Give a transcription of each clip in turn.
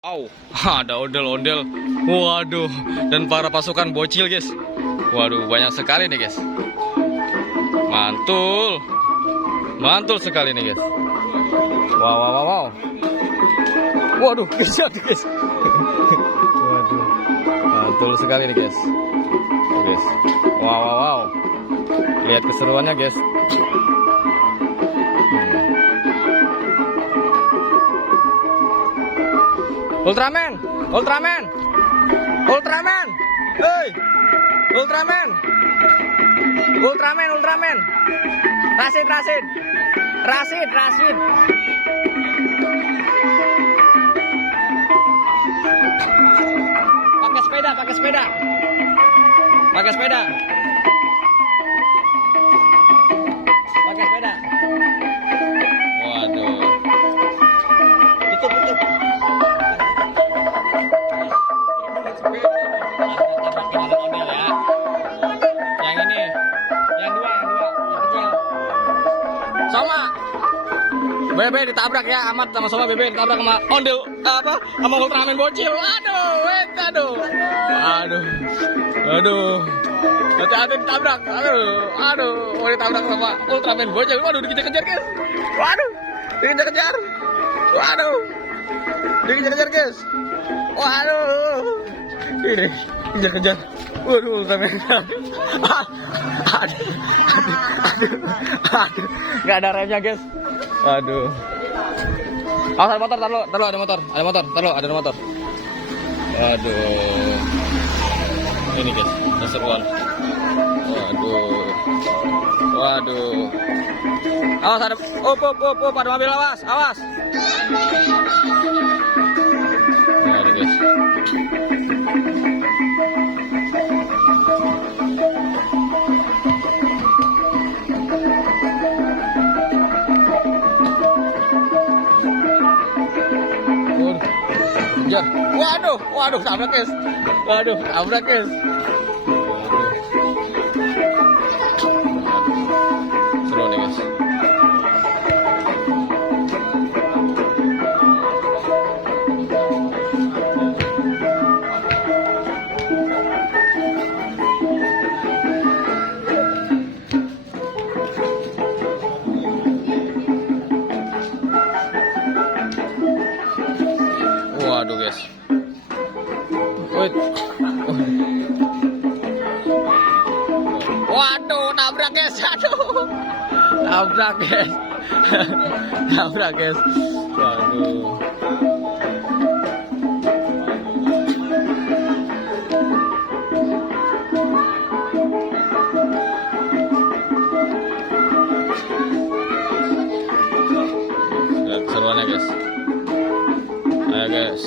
Ada ondel-ondel. Waduh, dan para pasukan bocil, guys. Waduh, banyak sekali nih, guys. Mantul. Mantul sekali nih, guys. Wow. Waduh, guys. Waduh. Mantul sekali nih, guys. Tuh, guys. Wow. Lihat keseruannya, guys. Ultraman, hey, Ultraman, Rasid, pakai sepeda, waduh, tutup. Yang ini, yang dua kecil. Sama Bebe ditabrak ya, Amat sama Bebe ditabrak sama ondel sama Ultraman bocil. Aduh. Hati-hati ditabrak. Aduh, mau ditabrak sama Ultraman bocil. Waduh, dikejar-kejar, guys. Dikejar-kejar, guys. Ini kejar-kejar. Waduh, Ultraman. Aduh. Nggak ada remnya, guys. Aduh. Ada motor, taruh ada motor. Aduh. Ini, guys, keseruan. Waduh. Awas ada. Ada mobil, awas. Waduh, guys. Kejar. Waduh, tabrak, guys. Seru nih, guys. Waduh, guys. Waduh, nabrak, guys. Nabrak, guys. Waduh. Lihat keseruannya, guys. Ayo, guys.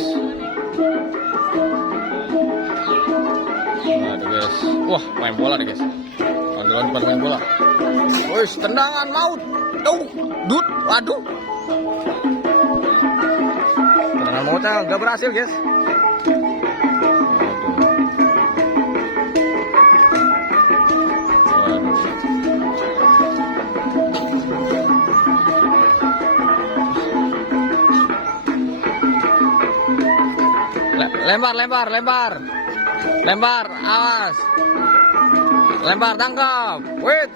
Waduh, guys. Wah, main bola nih, guys. Ondel-ondel pada main bola. Wih, tendangan maut. Waduh. Tendangan mautnya nggak berhasil, guys. Lempar, awas. Lempar, tangkap. Wait.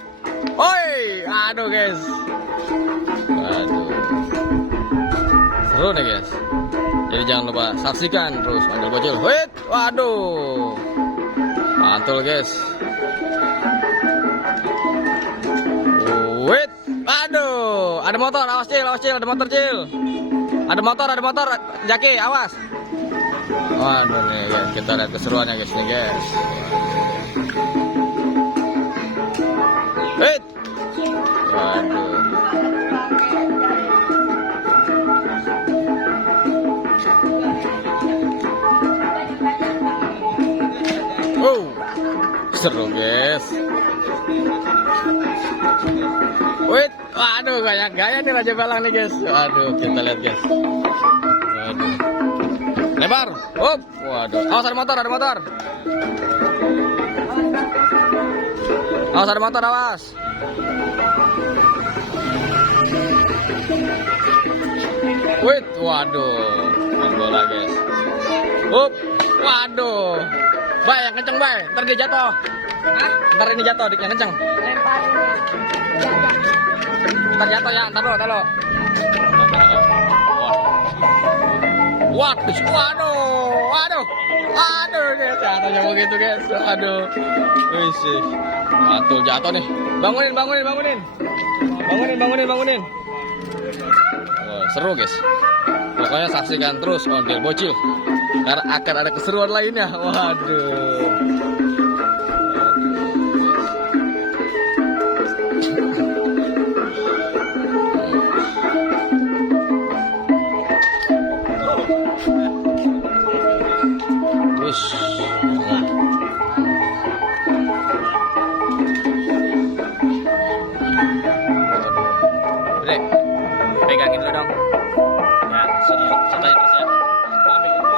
Oi, aduh, guys. Waduh. Seru nih, guys. Jadi jangan lupa saksikan terus Ondel Bocil. Wait, waduh. Mantul, guys. Wait, aduh. Ada motor, awas, Cil, ada motor, Cil. Ada motor, Jaki, awas. Waduh nih, guys, kita lihat keseruannya, guys, nih, guys. Hei, waduh. Seru, guys. Wait, waduh, gaya nih Raja Balang nih, guys. Waduh, kita lihat, guys. Waduh. Lebar. Waduh. Awas, ada motor. Awas. Wait, waduh. Main bola, guys. Up. Waduh. Bay, yang kenceng, Bay. Ntar dia jatuh. Ntar ini jatuh, yang kenceng. Lemparinnya. Ntar jatuh ya, ntar lo. Waduh, guys, jatuhnya begitu, guys. Aduh, wih, jatuh nih. Bangunin. Wah, seru, guys. Pokoknya saksikan terus Ondel Bocil, karena akan ada keseruan lainnya. Waduh. Bre, pegangin dulu dong. Ya, sini santai terus ya. Ambil dulu.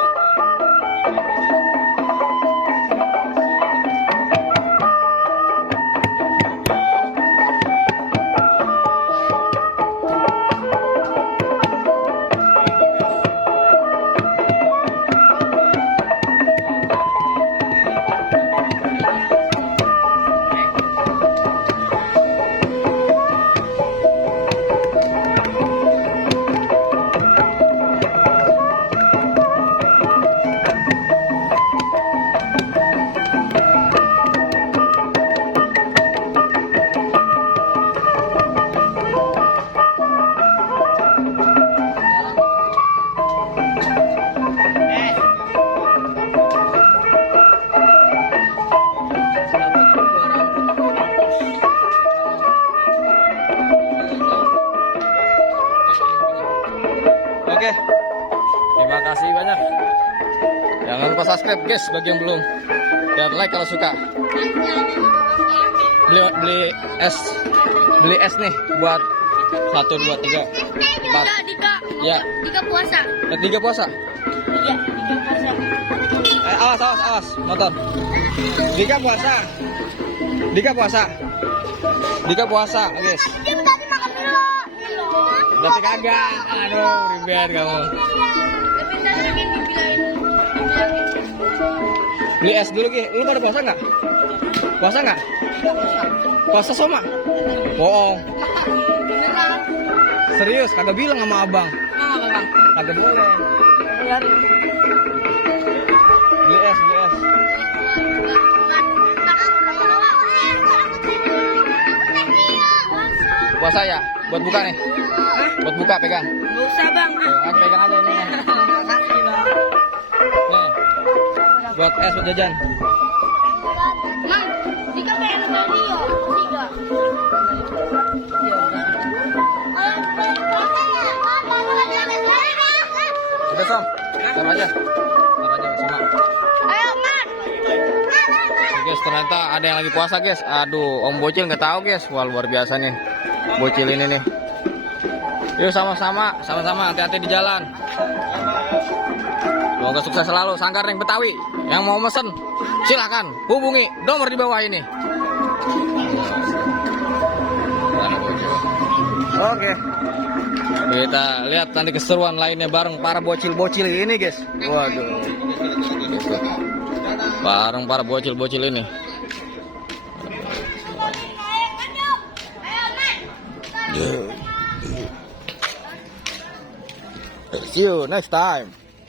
Oke, terima kasih banyak. Jangan lupa subscribe, guys, bagi yang belum. Dan like kalau suka. Beli es nih buat 1, 2, 3, 4. Ya. 3 puasa. 3 puasa. Iya, 3 puasa. Awas, motor. 3 puasa. 3 puasa, guys. Dia tadi makan dulu. Berarti kagak. Aduh, ribet kamu. Tapi tadi lagi dibilangin. Beli es dulu, Ki. Lu pada puasa nggak? Puasa nggak? Puasa Soma? Bohong. Beneran. Serius, kagak bilang sama abang. Bang. Kagak boleh. Bayar. Beli es. Puasa ya? Buat buka nih. Buat buka, pegang. Gak usah, Bang. Pegang aja ini. Makasih, Bang. Nih. Buat es buat jajan. Mang, 3 pengen beli yo. 3. Udah, Som. Taruh aja sama. Ayo, Mang. Guys, ternyata ada yang lagi puasa, guys. Aduh, Om Bocil nggak tahu, guys. Wah, luar biasa nih. Bocil ini nih. Yuk sama-sama, hati-hati di jalan. Semoga sukses selalu. Sanggar Ring Betawi. Yang mau mesen, silakan hubungi nomor di bawah ini. Oke. Kita lihat nanti keseruan lainnya bareng para bocil-bocil ini, guys. Waduh. Bareng para bocil-bocil ini. See you next time.